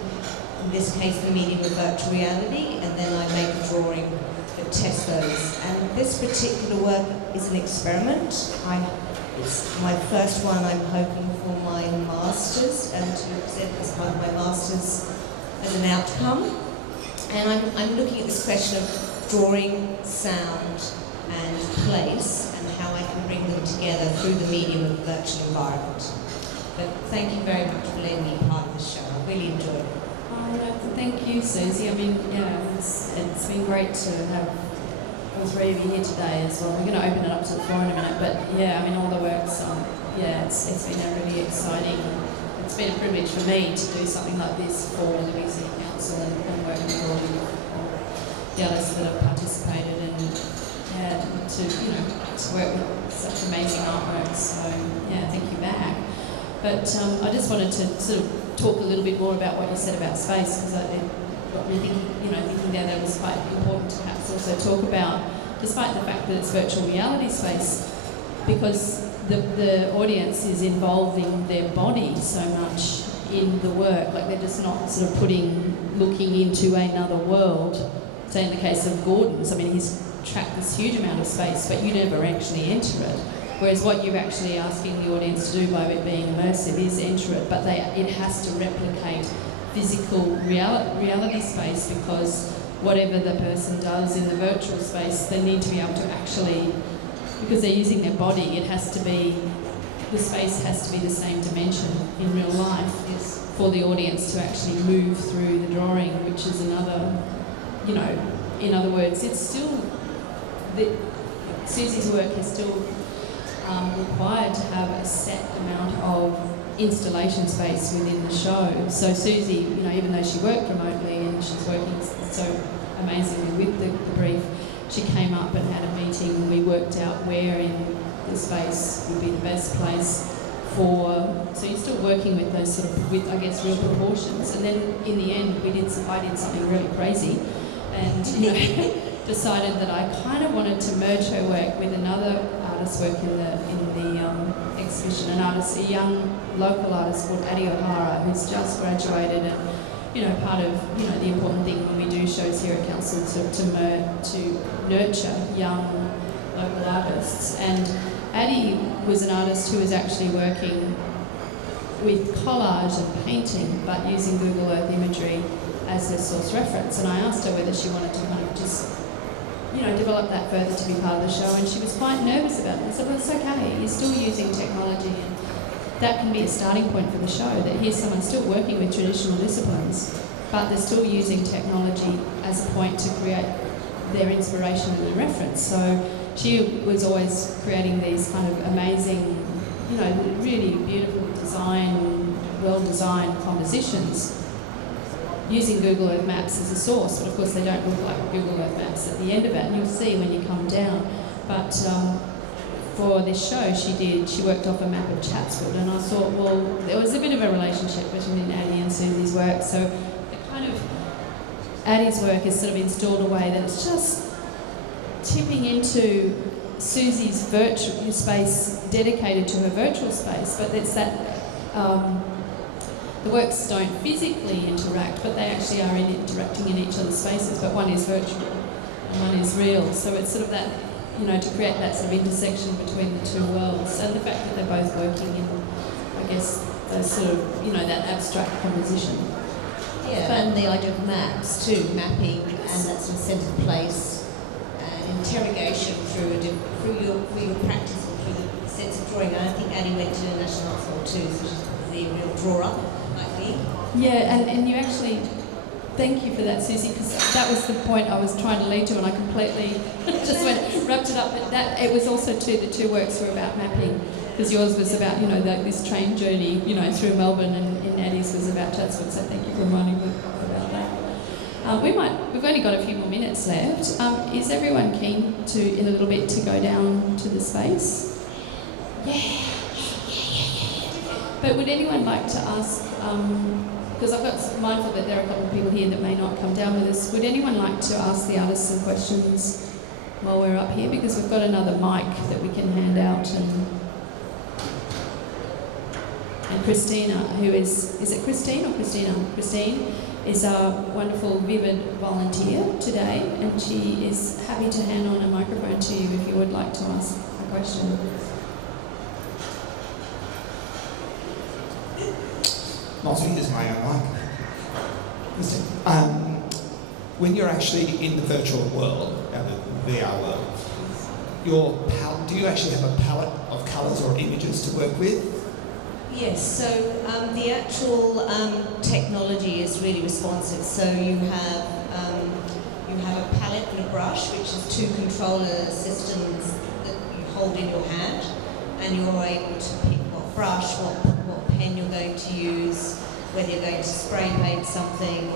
in this case, the medium of virtual reality, and then I make a drawing that tests those. And this particular work is an experiment. It's my first one. I'm hoping for my master's and to present as part of my master's as an outcome. And I'm looking at this question of drawing, sound, and place, and how I can bring them together through the medium of the virtual environment. But thank you very much for letting me be part of the show. I really enjoyed it. Thank you, Susie. I mean, it's been great to have all three of you here today as well. We're going to open it up to the floor in a minute, but yeah, I mean, all the works, it's been a really exciting, it's been a privilege for me to do something like this for the Big City Council and working with all the others that have participated, and to work with such amazing artwork. So thank you back. But I just wanted to sort of talk a little bit more about what you said about space, because it got me thinking that it was quite important to perhaps also talk about, despite the fact that it's virtual reality space, because the audience is involving their body so much in the work, like they're just not sort of looking into another world. Say in the case of Gordon's, I mean, he's tracked this huge amount of space, but you never actually enter it. Whereas what you're actually asking the audience to do by it being immersive is enter it, but it has to replicate physical reality space, because whatever the person does in the virtual space, they need to be able to actually, because they're using their body, the space has to be the same dimension in real life for the audience to actually move through the drawing, which is another, in other words, it's still, Susie's work is still required to have a set amount of installation space within the show. So Susie, even though she worked remotely and she's working so amazingly with the brief, she came up and had a meeting, and we worked out where in the space would be the best place so you're still working with those sort of, with I guess real proportions. And then in the end I did something really crazy, and decided that I kind of wanted to merge her work with another artist's work in the exhibition, a young local artist called Addie O'Hara, who's just graduated, and part of the important thing when we do shows here at Council to nurture young local artists. And Addie was an artist who was actually working with collage and painting, but using Google Earth imagery as their source reference. And I asked her whether she wanted to kind of just, develop that further to be part of the show, and she was quite nervous about it. I said, well, it's okay, you're still using technology, and that can be a starting point for the show, that here's someone still working with traditional disciplines, but they're still using technology as a point to create their inspiration and their reference. So she was always creating these kind of amazing, really beautiful well-designed compositions using Google Earth Maps as a source, but of course they don't look like Google Earth Maps at the end of it, and you'll see when you come down. But for this show she worked off a map of Chatswood, and I thought, well, there was a bit of a relationship between Addie and Susie's work, so it kind of, Addie's work is sort of installed a way that it's just tipping into Susie's virtual space dedicated to her virtual space, but it's that the works don't physically interact, but they actually are interacting in each other's spaces, but one is virtual and one is real. So it's sort of that, to create that sort of intersection between the two worlds, and the fact that they're both working in, I guess, those sort of, that abstract composition. Yeah, and the idea of maps too, mapping and that sort of sense of place and interrogation through your practice or through the sense of drawing. And I think Addie went to the National Art Hall too, so she's probably a real drawer, like me. Yeah, and you actually, thank you for that, Susie, because that was the point I was trying to lead to, and I completely just wrapped it up. But it was also the two works were about mapping, because yours was about, this train journey, through Melbourne, and Addie's was about Chatswood, so thank you for reminding me about that. We've only got a few more minutes left. Is everyone keen to, in a little bit, to go down to the space? Yeah. But would anyone like to ask, because I've got mindful that there are a couple of people here that may not come down with us, would anyone like to ask the artists some questions while we're up here? Because we've got another mic that we can hand out, and Christina, who is it Christine or Christina? Christine is our wonderful Vivid volunteer today, and she is happy to hand on a microphone to you if you would like to ask a question. Mosy is my own mic. Listen, when you're actually in the virtual world, the VR world, do you actually have a palette of colours or images to work with? Yes, so the actual technology is really responsive. So you have a palette and a brush, which is two controller systems that you hold in your hand, and you're able to pick what brush, what pen you're going to use, whether you're going to spray paint something.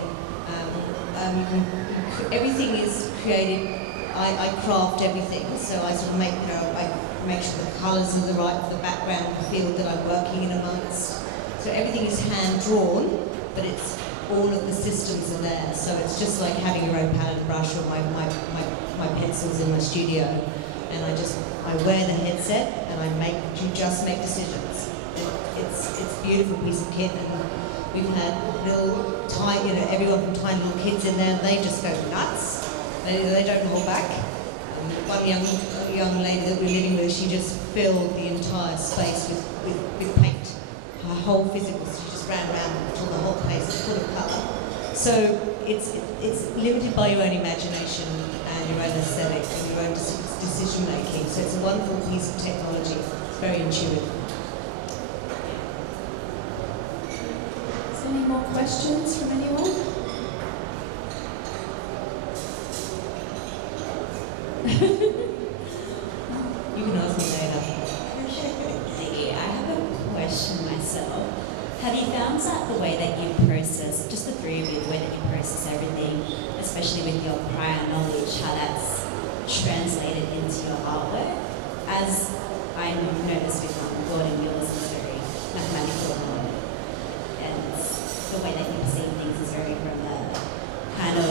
Everything is created. I craft everything, so I sort of make sure the colours are the right for the background field that I'm working in amongst. So everything is hand drawn, but it's all of the systems are there. So it's just like having your own palette and brush or my pencils in my studio, and I wear the headset and you just make decisions. It's a beautiful piece of kit, and we've had everyone from tiny little kids in there, and they just go nuts. They don't hold back. One young lady that we're living with, she just filled the entire space with paint. Her whole physical, she just ran around until the whole place is full of colour. So it's limited by your own imagination and your own aesthetic and your own decision making. So it's a wonderful piece of technology. It's very intuitive. Is there any more questions from anyone? You can ask me later. Thank you. I have a question myself. Have you found that the way that you process, just the three of you, the way that you process everything, especially with your prior knowledge, how that's translated into your artwork? As I noticed with Gordon, yours is very mathematical, and the way that you perceive things is very from a kind of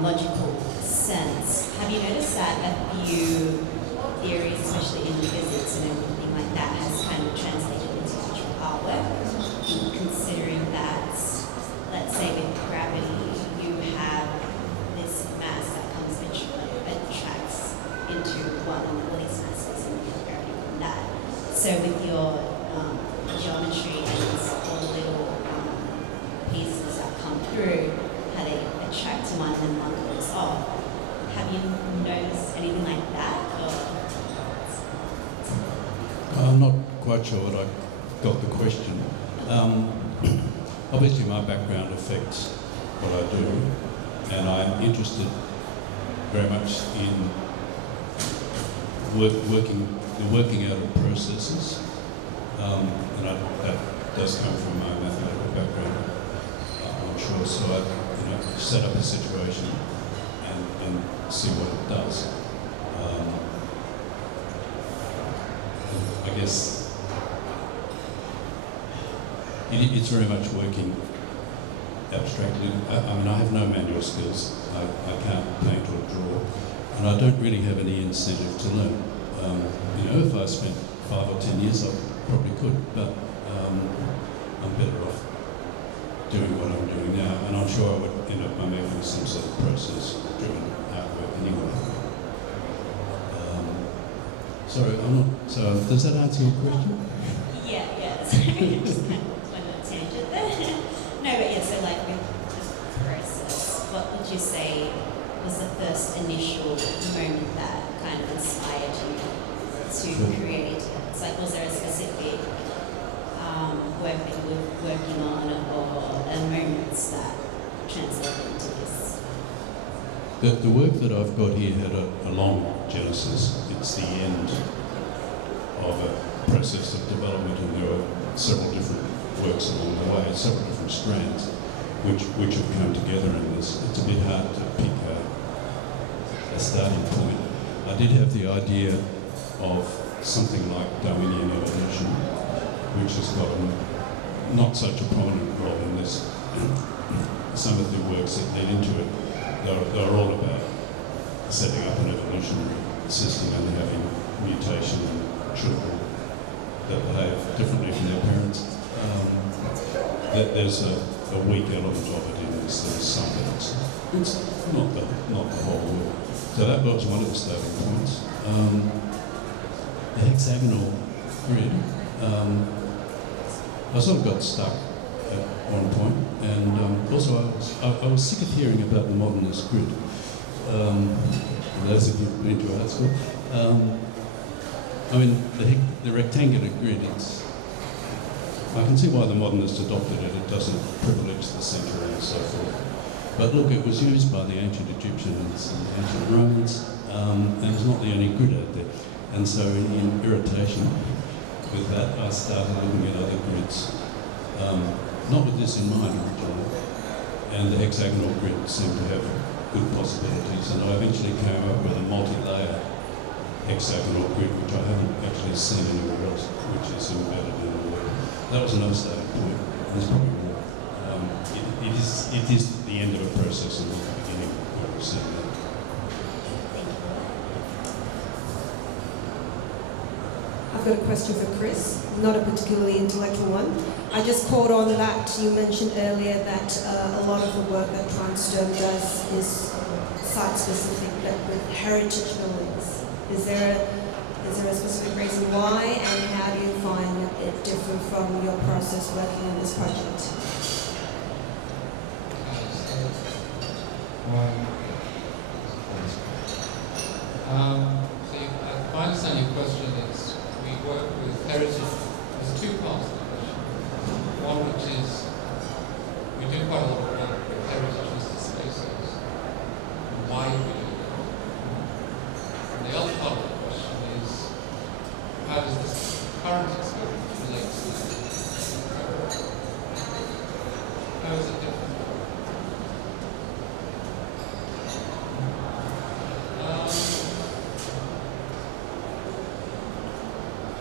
logical sense. Have you noticed that a few theories, especially in physics and everything like that, has kind of translated into actual artwork? Considering that, let's say with gravity, you have this mass that comes attracts into one of all these masses and you have gravity from that. So with your geometry and all the little pieces that come through, how they quite sure that I got the question. Obviously, my background affects what I do, and I'm interested very much in the working out of processes, and that does come from my mathematical background, I'm sure. So I set up a situation and see what it does. I guess it's very much working abstractly. I mean, I have no manual skills. I can't paint or draw, and I don't really have any incentive to learn. If I spent 5 or 10 years, I probably could, but I'm better off doing what I'm doing now, and I'm sure I would end up by making some sort of process-driven artwork anyway. Sorry, I'm not. So, does that answer your question? Yeah. Sorry, just kind of went on a tangent there. No, but yeah. So like with the process, what would you say was the first initial moment that kind of inspired you to create? It's like, was there a specific work that you were working on, or moments that translated into this? The work that I've got here had a long genesis. It's the end of a process of development, and there are several different works along the way, several different strands, which have come together in this. It's a bit hard to pick a starting point. I did have the idea of something like Darwinian evolution, which has got not such a prominent role in this. Some of the works that lead into it, they're all about setting up an evolutionary system and having mutation in children that behave differently from their parents. There's a weak element of it in this. There's some elements. It's not the whole work. So that was one of the starting points. The hexagonal grid. I sort of got stuck at one point, and also I was sick of hearing about the modernist grid. For those of you who've been to art school, I mean the rectangular grid. I can see why the modernists adopted it. It doesn't privilege the centre and so forth. But look, it was used by the ancient Egyptians and ancient Romans, and it's not the only grid out there. And so in irritation with that, I started looking at other grids, not with this in mind originally, and the hexagonal grid seemed to have good possibilities, and I eventually came up with a multi-layer hexagonal grid, which I haven't actually seen anywhere else, which is embedded in the work. That was another starting point. There's probably more. It is the end of a process and not the beginning of what we're seeing now. I've got a question for Chris, not a particularly intellectual one. I just caught on that you mentioned earlier that a lot of the work that Transderm does is site-specific, but with heritage buildings. Is there a specific reason why, and how do you find it different from your process working on this project? If I understand your question, is we work with heritage. There's two parts to the question. One, which is we do quite a lot of work with heritage listed spaces. Why do we do that? And the other part of the question is, how does this current experience relate to that? How is it different?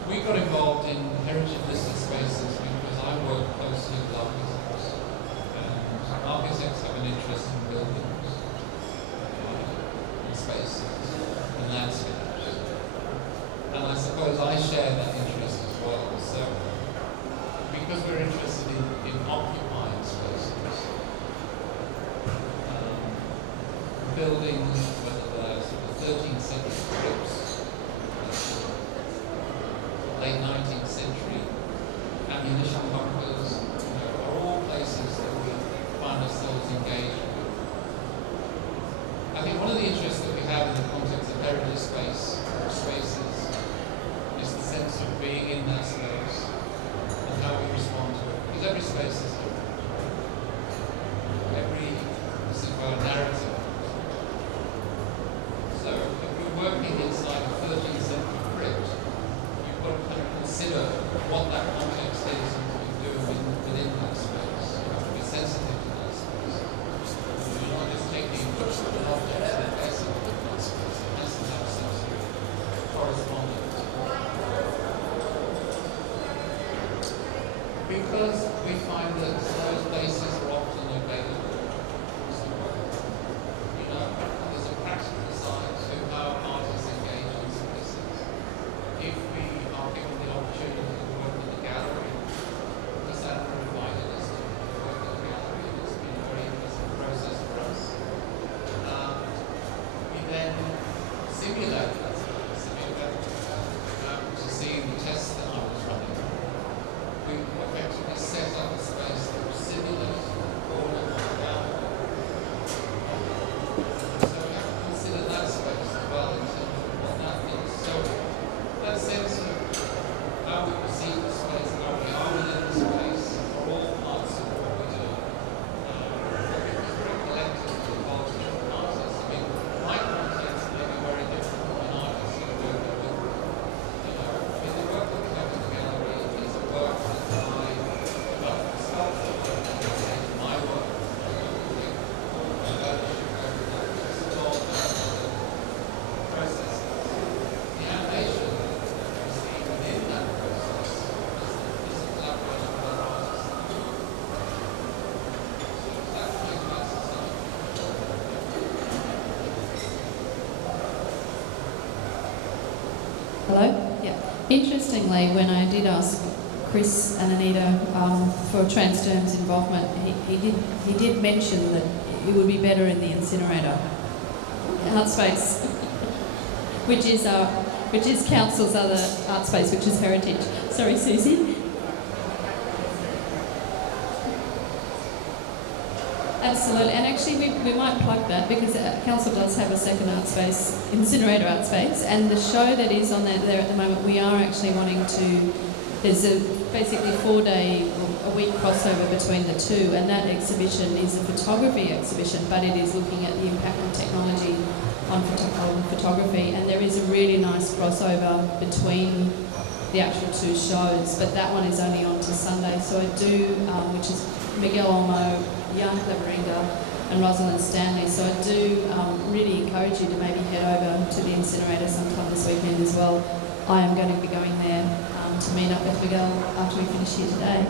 We got involved in heritage listed spaces because I work closely with architects, and architects have an interest in buildings, in spaces, and landscapes. And I suppose I share that interest as well. So, because we're interested in occupying spaces, buildings, whether they're sort of 13th century crypts, late 19th century ammunition bunkers, are all places that we find ourselves engaged with. I think one of the interests that we have in the context of heritage spaces is the sense of being in that space, sitting inside a 13th century crypt, you've got to kind of consider what that context is and what you do within that space. You have to be sensitive to that space. You're not just taking an object and guessing within that space. It has to have some sort of correspondence. Because we find that those places are often available. You know, there's a practical side to how artists engage in spaces. If we are given the opportunity to work in the gallery, because that invited us to work in the gallery, and it's been a very interesting process for us. We then simulate that space. I mean, to see the tests that I was running, we effectively set up a space that was simulated all of the gallery. So we have to consider that space as well in terms of what that means. So that sense of how we perceive the space, how we are within the space, are all parts of what we do. It's very collective to involve different artists. I mean, my context may be very different from an artist who working with. The work that we have in the gallery is a work that I developed a sculpture in my work. Processes. The animation you see within that process is a collaboration with other artists. So that kind of exercise. Hello? Yeah. Interestingly, when I did ask Chris and Anita for Transderm's involvement, he did mention that it would be better in the incinerator art space, which is council's other art space, which is heritage. Sorry, Susie. Absolutely, and actually we might plug that because council does have a second art space, incinerator art space, and the show that is on there at the moment, we are actually wanting to. There's a basically 4-day-a-week crossover between the two, and that exhibition is a photography exhibition, but it is looking at the impact of technology on photography, and there is a really nice crossover between the actual two shows, but that one is only on to Sunday, so I do, which is Miguel Olmo, Jan Claveringa and Rosalind Stanley, so I do really encourage you to maybe head over to the incinerator sometime this weekend as well. I am going to be going there to meet up with Miguel after we finish here today.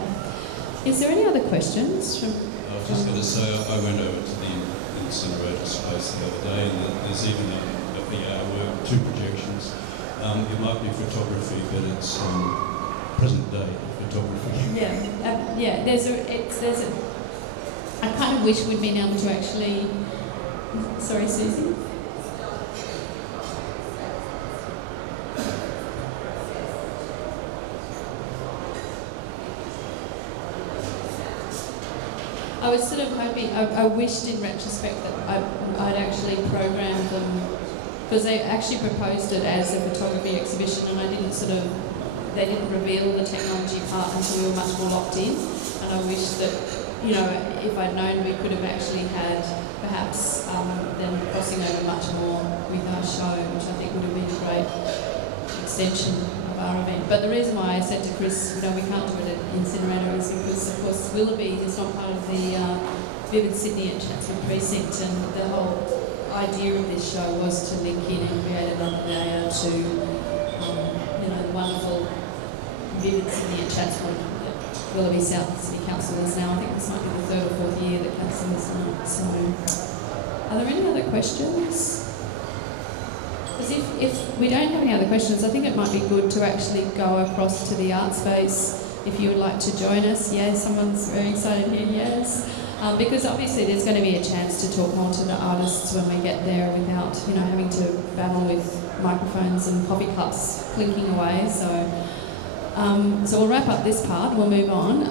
Is there any other questions? I was just going to say, I went over to the incinerator space the other day, and there's even a VR work, 2 projections. It might be photography, but it's present day photography. Yeah, there's a. I kind of wish we'd been able to actually. Sorry, Susie. I was sort of hoping, I wished in retrospect that I'd actually programmed them, because they actually proposed it as a photography exhibition, and they didn't reveal the technology part until we were much more locked in, and I wish that, if I'd known, we could have actually had perhaps them crossing over much more with our show, which I think would have been a great extension of our event. But the reason why I said to Chris, we can't do it at Incinerator is because, of course, Willoughby is not part of the Vivid Sydney and Chatswood precinct, and the whole idea of this show was to link in and create another layer to, the wonderful Vivid Sydney and Chatswood that Willoughby South City Council is now. I think this might be the 3rd or 4th year that Council is now. So, are there any other questions? Because if we don't have any other questions, I think it might be good to actually go across to the art space if you would like to join us. Yes, someone's very excited here, yes. Because obviously there's going to be a chance to talk more to the artists when we get there without, having to battle with microphones and coffee cups clinking away. So we'll wrap up this part, we'll move on.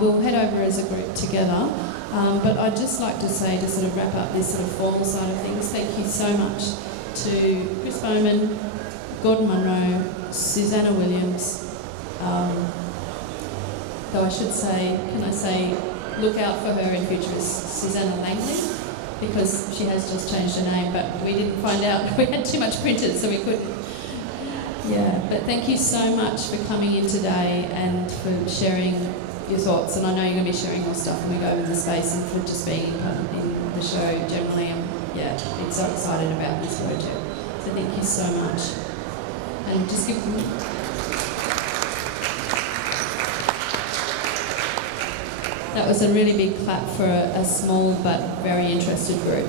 We'll head over as a group together. But I'd just like to say, to sort of wrap up this sort of formal side of things, thank you so much to Chris Bowman, Gordon Munro, Susanna Williams, though I should say, look out for her in future, is Susanna Langley, because she has just changed her name, but we didn't find out. We had too much printed, so we couldn't. Yeah, but thank you so much for coming in today and for sharing your thoughts. And I know you're going to be sharing more stuff when we go in the space, and for just being in the show generally. Yeah, I'm so excited about this project. So thank you so much. And just give them. That was a really big clap for a small but very interested group.